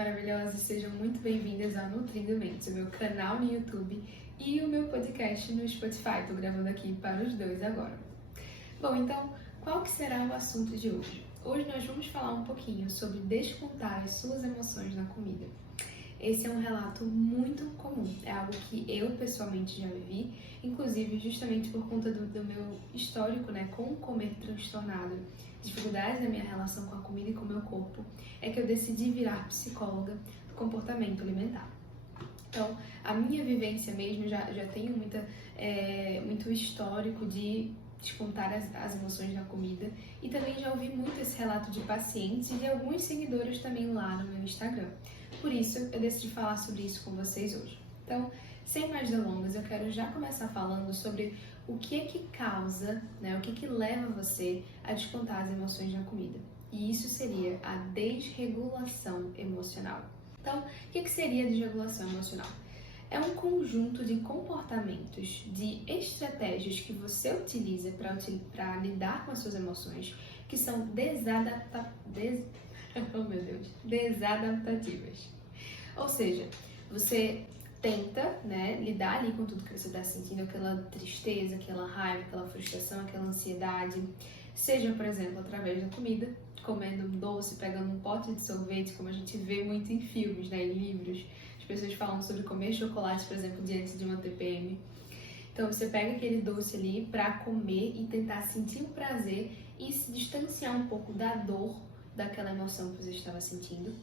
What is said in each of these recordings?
maravilhosas, sejam muito bem-vindas ao Nutrindo Mentes, o meu canal no YouTube e o meu podcast no Spotify. Estou gravando aqui para os dois agora. Bom, então, qual que será o assunto de hoje? Hoje nós vamos falar um pouquinho sobre descontar as suas emoções na comida. Esse é um relato muito comum, é algo que eu pessoalmente já vivi, inclusive justamente por conta do meu histórico, com comer transtornado, dificuldades na minha relação com a comida e com o meu corpo, é que eu decidi virar psicóloga do comportamento alimentar. Então, a minha vivência mesmo, já tenho muito histórico de descontar as emoções na comida, e também já ouvi muito esse relato de pacientes e de alguns seguidores também lá no meu Instagram. Por isso, eu decidi falar sobre isso com vocês hoje. Então, sem mais delongas, eu quero já começar falando sobre o que é que causa, o que leva você a descontar as emoções na comida. E isso seria a desregulação emocional. Então, o que seria a desregulação emocional? É um conjunto de comportamentos, de estratégias que você utiliza para lidar com as suas emoções que são desadaptativas. Ou seja, você tenta lidar ali com tudo que você está sentindo, aquela tristeza, aquela raiva, aquela frustração, aquela ansiedade, seja, por exemplo, através da comida, comendo um doce, pegando um pote de sorvete, como a gente vê muito em filmes, em livros, as pessoas falam sobre comer chocolate, por exemplo, diante de uma TPM. Então você pega aquele doce ali para comer e tentar sentir o prazer e se distanciar um pouco da dor daquela emoção que você estava sentindo.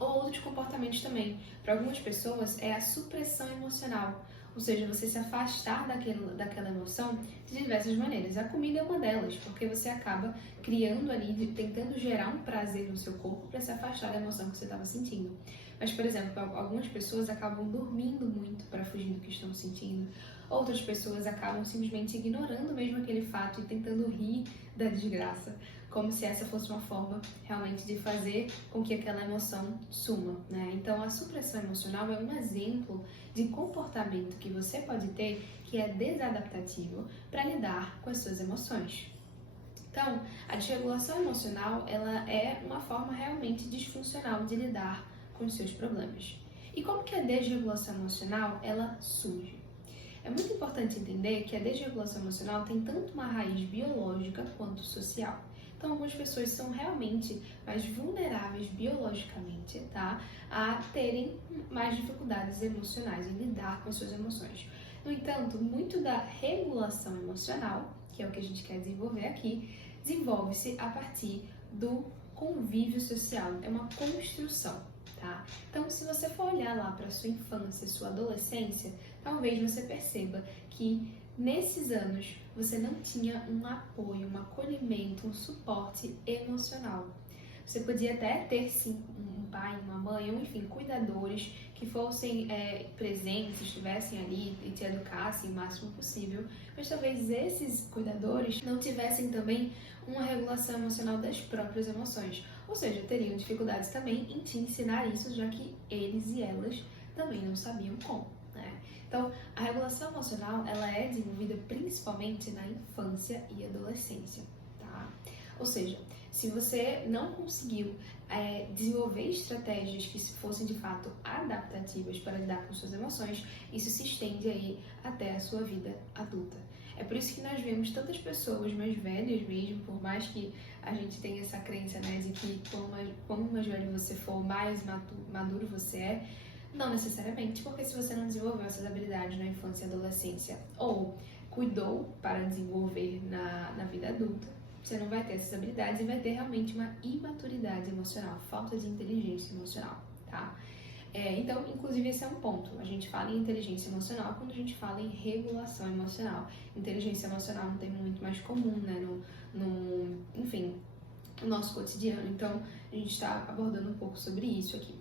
Ou outros comportamentos também. Para algumas pessoas é a supressão emocional, ou seja, você se afastar daquela emoção de diversas maneiras. A comida é uma delas, porque você acaba criando ali, tentando gerar um prazer no seu corpo para se afastar da emoção que você estava sentindo. Mas, por exemplo, algumas pessoas acabam dormindo muito para fugir do que estão sentindo. Outras pessoas acabam simplesmente ignorando mesmo aquele fato e tentando rir da desgraça, como se essa fosse uma forma realmente de fazer com que aquela emoção suma, Então, a supressão emocional é um exemplo de comportamento que você pode ter que é desadaptativo para lidar com as suas emoções. Então, a desregulação emocional, ela é uma forma realmente disfuncional de lidar com os seus problemas. E como que a desregulação emocional, ela surge? É muito importante entender que a desregulação emocional tem tanto uma raiz biológica quanto social. Então, algumas pessoas são realmente mais vulneráveis biologicamente, a terem mais dificuldades emocionais em lidar com as suas emoções. No entanto, muito da regulação emocional, que é o que a gente quer desenvolver aqui, desenvolve-se a partir do convívio social, é uma construção, Então, se você for olhar lá para a sua infância, sua adolescência, talvez você perceba que nesses anos você não tinha um apoio, um acolhimento, um suporte emocional. Você podia até ter sim um pai, uma mãe, ou enfim, cuidadores que fossem presentes, estivessem ali e te educassem o máximo possível, mas talvez esses cuidadores não tivessem também uma regulação emocional das próprias emoções, ou seja, teriam dificuldades também em te ensinar isso, já que eles e elas também não sabiam como, Então, a regulação emocional, ela é desenvolvida principalmente na infância e adolescência, Ou seja, se você não conseguiu desenvolver estratégias que fossem de fato adaptativas para lidar com suas emoções, isso se estende aí até a sua vida adulta. É por isso que nós vemos tantas pessoas mais velhas mesmo, por mais que a gente tenha essa crença, de que quanto mais velho você for, mais maduro você é. Não necessariamente, porque se você não desenvolveu essas habilidades na infância e adolescência ou cuidou para desenvolver na vida adulta, você não vai ter essas habilidades e vai ter realmente uma imaturidade emocional, falta de inteligência emocional, Então, inclusive, esse é um ponto. A gente fala em inteligência emocional quando a gente fala em regulação emocional. Inteligência emocional é um termo muito mais comum, no nosso cotidiano. Então, a gente está abordando um pouco sobre isso aqui.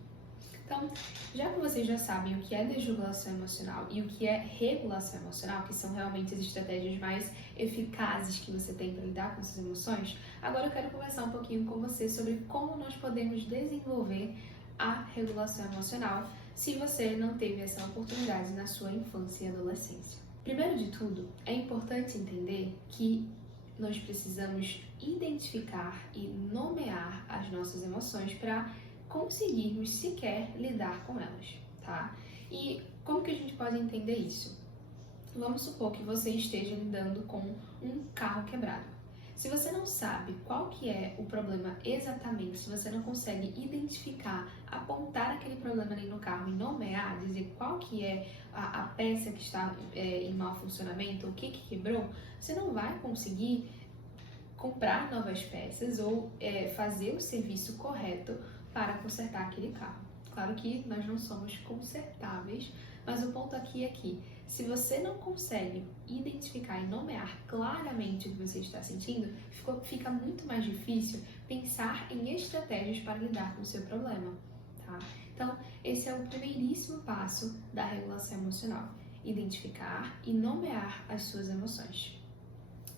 Então, já que vocês já sabem o que é desregulação emocional e o que é regulação emocional, que são realmente as estratégias mais eficazes que você tem para lidar com suas emoções, agora eu quero conversar um pouquinho com vocês sobre como nós podemos desenvolver a regulação emocional se você não teve essa oportunidade na sua infância e adolescência. Primeiro de tudo, é importante entender que nós precisamos identificar e nomear as nossas emoções para conseguirmos sequer lidar com elas, tá? E como que a gente pode entender isso? Vamos supor que você esteja lidando com um carro quebrado. Se você não sabe qual que é o problema exatamente, se você não consegue identificar, apontar aquele problema ali no carro e nomear, dizer qual que é a peça que está em mau funcionamento, o que quebrou, você não vai conseguir comprar novas peças ou fazer o serviço correto para consertar aquele carro. Claro que nós não somos consertáveis, mas o ponto aqui é que se você não consegue identificar e nomear claramente o que você está sentindo, fica muito mais difícil pensar em estratégias para lidar com o seu problema, tá? Então, esse é o primeiríssimo passo da regulação emocional: identificar e nomear as suas emoções.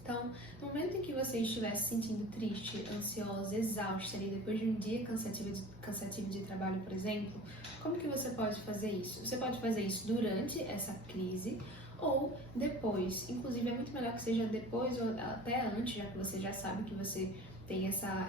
Então, no momento em que você estiver se sentindo triste, ansiosa, exausta, ali, depois de um dia cansativo de trabalho, por exemplo, como que você pode fazer isso? Você pode fazer isso durante essa crise ou depois. Inclusive, é muito melhor que seja depois ou até antes, já que você já sabe que você tem essa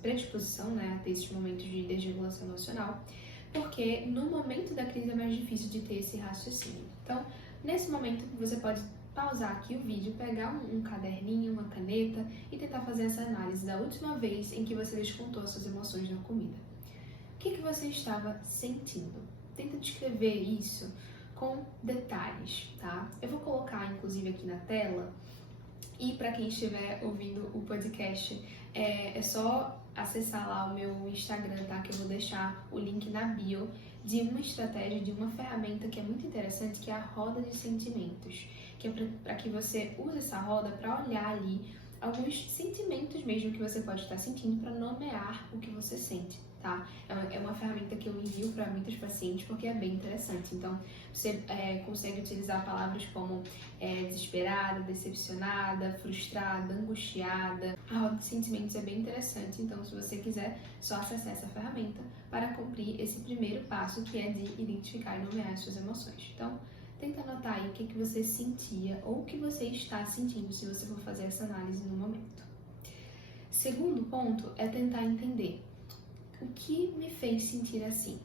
predisposição, né, a ter esses momentos de desregulação emocional, porque no momento da crise é mais difícil de ter esse raciocínio. Então, nesse momento, você pode pausar aqui o vídeo, pegar um caderninho, uma caneta e tentar fazer essa análise da última vez em que você descontou suas emoções na comida. O que você estava sentindo? Tenta descrever isso com detalhes, tá? Eu vou colocar, inclusive, aqui na tela, e para quem estiver ouvindo o podcast, é só acessar lá o meu Instagram, tá? Que eu vou deixar o link na bio de uma estratégia, de uma ferramenta que é muito interessante, que é a roda de sentimentos, que é para que você use essa roda para olhar ali alguns sentimentos mesmo que você pode estar sentindo, para nomear o que você sente, tá? É uma ferramenta que eu envio para muitos pacientes porque é bem interessante. Então, você consegue utilizar palavras como desesperada, decepcionada, frustrada, angustiada. A roda de sentimentos é bem interessante, então se você quiser, só acessar essa ferramenta para cumprir esse primeiro passo, que é de identificar e nomear as suas emoções. Então, tenta anotar aí o que você sentia ou o que você está sentindo, se você for fazer essa análise no momento. Segundo ponto é tentar entender o que me fez sentir assim.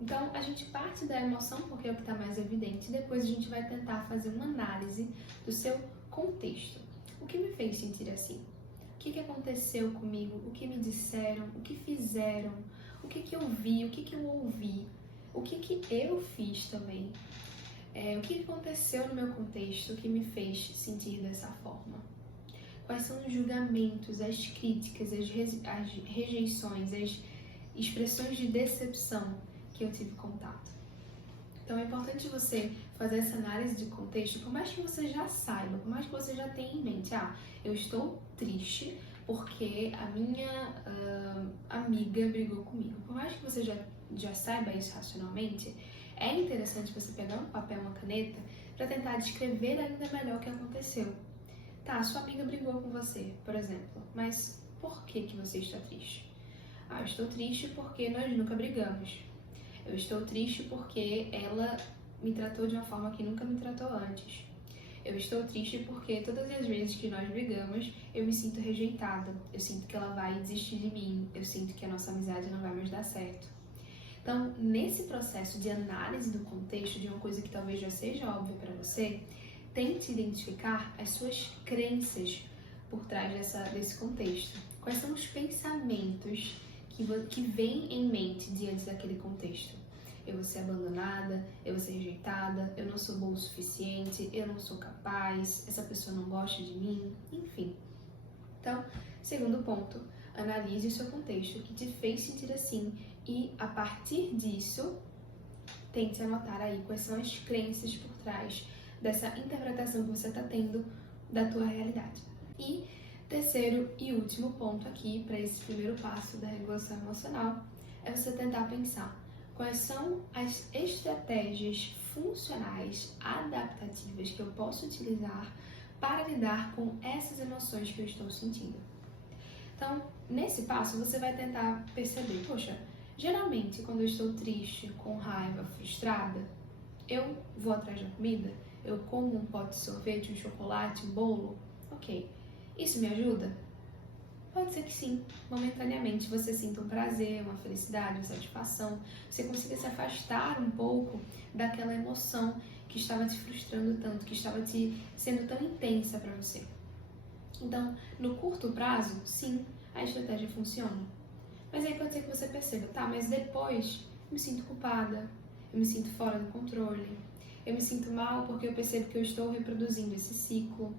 Então, a gente parte da emoção, porque é o que está mais evidente, e depois a gente vai tentar fazer uma análise do seu contexto. O que me fez sentir assim? O que aconteceu comigo? O que me disseram? O que fizeram? O que eu vi? O que eu ouvi? O que eu fiz também? O que aconteceu no meu contexto que me fez sentir dessa forma? Quais são os julgamentos, as críticas, as rejeições, as expressões de decepção que eu tive contato? Então é importante você fazer essa análise de contexto, por mais que você já saiba, por mais que você já tenha em mente, eu estou triste porque a minha amiga brigou comigo. Por mais que você já saiba isso racionalmente, é interessante você pegar um papel, uma caneta, para tentar descrever ainda melhor o que aconteceu. Tá, sua amiga brigou com você, por exemplo, mas por que você está triste? Eu estou triste porque nós nunca brigamos. Eu estou triste porque ela me tratou de uma forma que nunca me tratou antes. Eu estou triste porque todas as vezes que nós brigamos, eu me sinto rejeitada. Eu sinto que ela vai desistir de mim. Eu sinto que a nossa amizade não vai mais dar certo. Então, nesse processo de análise do contexto, de uma coisa que talvez já seja óbvia para você, tente identificar as suas crenças por trás desse contexto. Quais são os pensamentos que vêm em mente diante daquele contexto? Eu vou ser abandonada, eu vou ser rejeitada, eu não sou boa o suficiente, eu não sou capaz, essa pessoa não gosta de mim, enfim. Então, segundo ponto, analise o seu contexto, o que te fez sentir assim, e a partir disso, tente anotar aí quais são as crenças por trás dessa interpretação que você está tendo da tua realidade. E terceiro e último ponto aqui, para esse primeiro passo da regulação emocional, é você tentar pensar quais são as estratégias funcionais, adaptativas que eu posso utilizar para lidar com essas emoções que eu estou sentindo. Então, nesse passo, você vai tentar perceber, poxa, geralmente quando eu estou triste, com raiva, frustrada, eu vou atrás da comida, eu como um pote de sorvete, um chocolate, um bolo, ok. Isso me ajuda? Pode ser que sim, momentaneamente você sinta um prazer, uma felicidade, uma satisfação, você consiga se afastar um pouco daquela emoção que estava te frustrando tanto, que estava te sendo tão intensa para você. Então, no curto prazo, sim, a estratégia funciona. Mas aí pode ser que você perceba, tá, mas depois eu me sinto culpada, eu me sinto fora do controle, eu me sinto mal porque eu percebo que eu estou reproduzindo esse ciclo.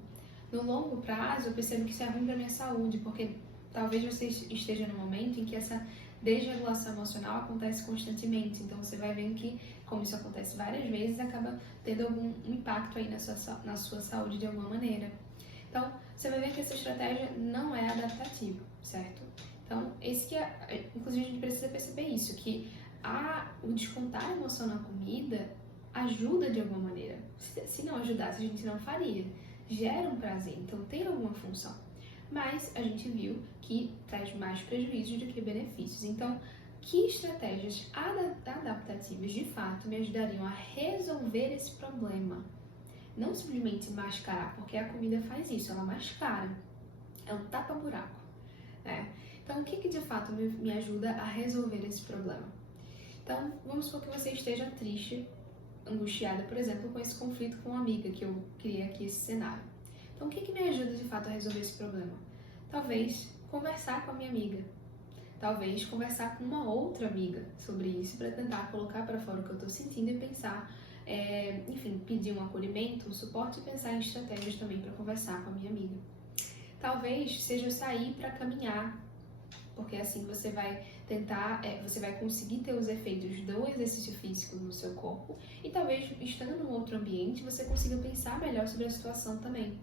No longo prazo, eu percebo que isso é ruim para minha saúde, porque talvez você esteja num momento em que essa desregulação emocional acontece constantemente. Então, você vai ver que, como isso acontece várias vezes, acaba tendo algum impacto aí na sua saúde de alguma maneira. Então, você vai ver que essa estratégia não é adaptativa, certo? Então, inclusive a gente precisa perceber isso, que o descontar a emoção na comida ajuda de alguma maneira. Se não ajudasse, a gente não faria. Gera um prazer, então tem alguma função. Mas a gente viu que traz mais prejuízos do que benefícios. Então, que estratégias adaptativas de fato me ajudariam a resolver esse problema? Não simplesmente mascarar, porque a comida faz isso, ela mascara. É um tapa-buraco, né? Então, o que de fato me ajuda a resolver esse problema? Então, vamos supor que você esteja triste, angustiada, por exemplo, com esse conflito com uma amiga, que eu criei aqui esse cenário. Então, o que me ajuda de fato a resolver esse problema? Talvez conversar com a minha amiga. Talvez conversar com uma outra amiga sobre isso, para tentar colocar para fora o que eu estou sentindo e pensar, enfim, pedir um acolhimento, um suporte e pensar em estratégias também para conversar com a minha amiga. Talvez seja sair para caminhar, porque assim você vai tentar, você vai conseguir ter os efeitos do exercício físico no seu corpo e talvez estando num outro ambiente você consiga pensar melhor sobre a situação também.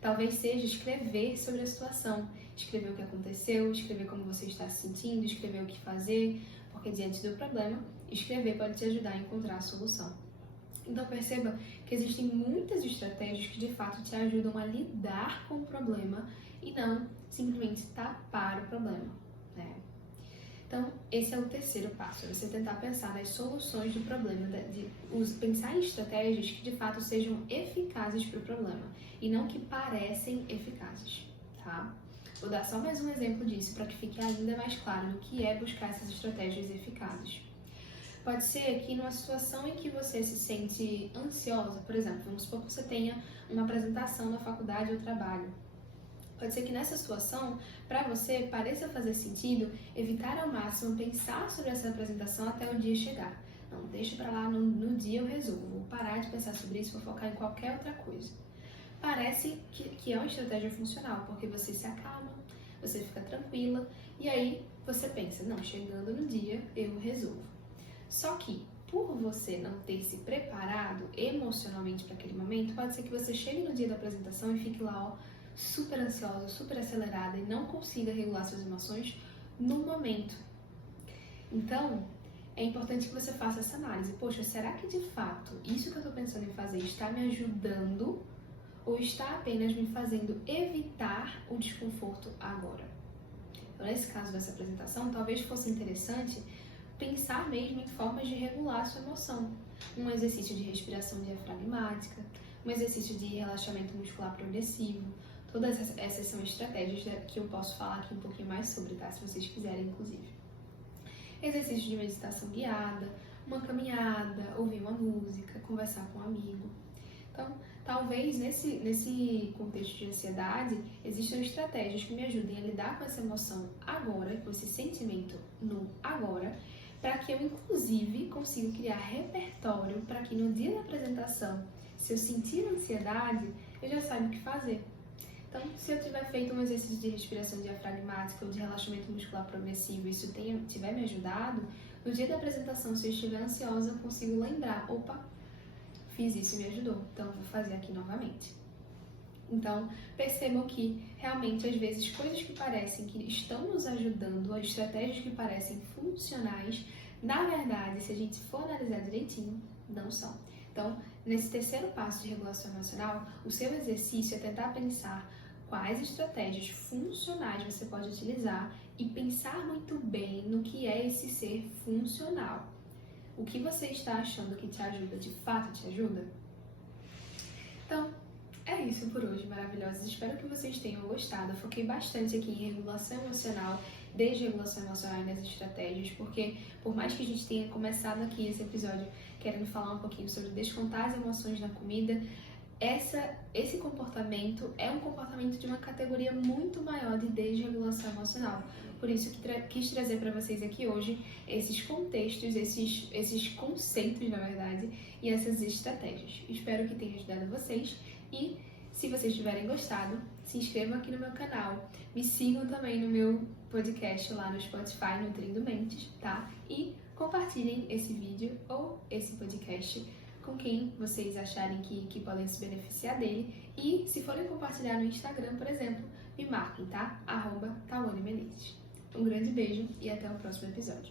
Talvez seja escrever sobre a situação, escrever o que aconteceu, escrever como você está se sentindo, escrever o que fazer, porque diante do problema, escrever pode te ajudar a encontrar a solução. Então perceba que existem muitas estratégias que de fato te ajudam a lidar com o problema e não simplesmente tapar o problema, né? Então, esse é o terceiro passo, é você tentar pensar nas soluções do problema, pensar em estratégias que de fato sejam eficazes para o problema e não que parecem eficazes, tá? Vou dar só mais um exemplo disso para que fique ainda mais claro do que é buscar essas estratégias eficazes. Pode ser que numa situação em que você se sente ansiosa, por exemplo, vamos supor que você tenha uma apresentação na faculdade ou trabalho. Pode ser que nessa situação, para você, pareça fazer sentido evitar ao máximo pensar sobre essa apresentação até o dia chegar. Não, deixa para lá, no dia eu resolvo, vou parar de pensar sobre isso, vou focar em qualquer outra coisa. Parece que é uma estratégia funcional, porque você se acalma, você fica tranquila, e aí você pensa, não, chegando no dia eu resolvo. Só que, por você não ter se preparado emocionalmente para aquele momento, pode ser que você chegue no dia da apresentação e fique lá, ó, super ansiosa, super acelerada e não consiga regular suas emoções no momento. Então, é importante que você faça essa análise. Poxa, será que de fato isso que eu estou pensando em fazer está me ajudando ou está apenas me fazendo evitar o desconforto agora? Então, nesse caso dessa apresentação, talvez fosse interessante pensar mesmo em formas de regular a sua emoção. Um exercício de respiração diafragmática, um exercício de relaxamento muscular progressivo. Todas essas são estratégias que eu posso falar aqui um pouquinho mais sobre, tá? Se vocês quiserem, inclusive. Exercício de meditação guiada, uma caminhada, ouvir uma música, conversar com um amigo. Então, talvez nesse contexto de ansiedade, existam estratégias que me ajudem a lidar com essa emoção agora, com esse sentimento no agora, para que eu, inclusive, consiga criar repertório para que no dia da apresentação, se eu sentir ansiedade, eu já saiba o que fazer. Então, se eu tiver feito um exercício de respiração diafragmática ou de relaxamento muscular progressivo e isso tiver me ajudado, no dia da apresentação, se eu estiver ansiosa, eu consigo lembrar, opa, fiz isso e me ajudou, então vou fazer aqui novamente. Então, percebam que, realmente, às vezes, coisas que parecem que estão nos ajudando, as estratégias que parecem funcionais, na verdade, se a gente for analisar direitinho, não são. Então, nesse terceiro passo de regulação emocional, o seu exercício é tentar pensar quais estratégias funcionais você pode utilizar e pensar muito bem no que é esse ser funcional. O que você está achando que te ajuda, de fato te ajuda? Então, É isso por hoje, maravilhosos. Espero que vocês tenham gostado. Eu foquei bastante aqui em regulação emocional, desregulação emocional e nas estratégias, porque por mais que a gente tenha começado aqui esse episódio querendo falar um pouquinho sobre descontar as emoções na comida, esse comportamento é um comportamento de uma categoria muito maior de desregulação emocional. Por isso que quis trazer para vocês aqui hoje esses contextos, esses conceitos, na verdade, e essas estratégias. Espero que tenha ajudado vocês e, se vocês tiverem gostado, se inscrevam aqui no meu canal, me sigam também no meu podcast lá no Spotify, Nutrindo Mentes, tá? E compartilhem esse vídeo ou esse podcast com quem vocês acharem que podem se beneficiar dele. E se forem compartilhar no Instagram, por exemplo, me marquem, tá? @tawane Menezes. Um grande beijo e até o próximo episódio.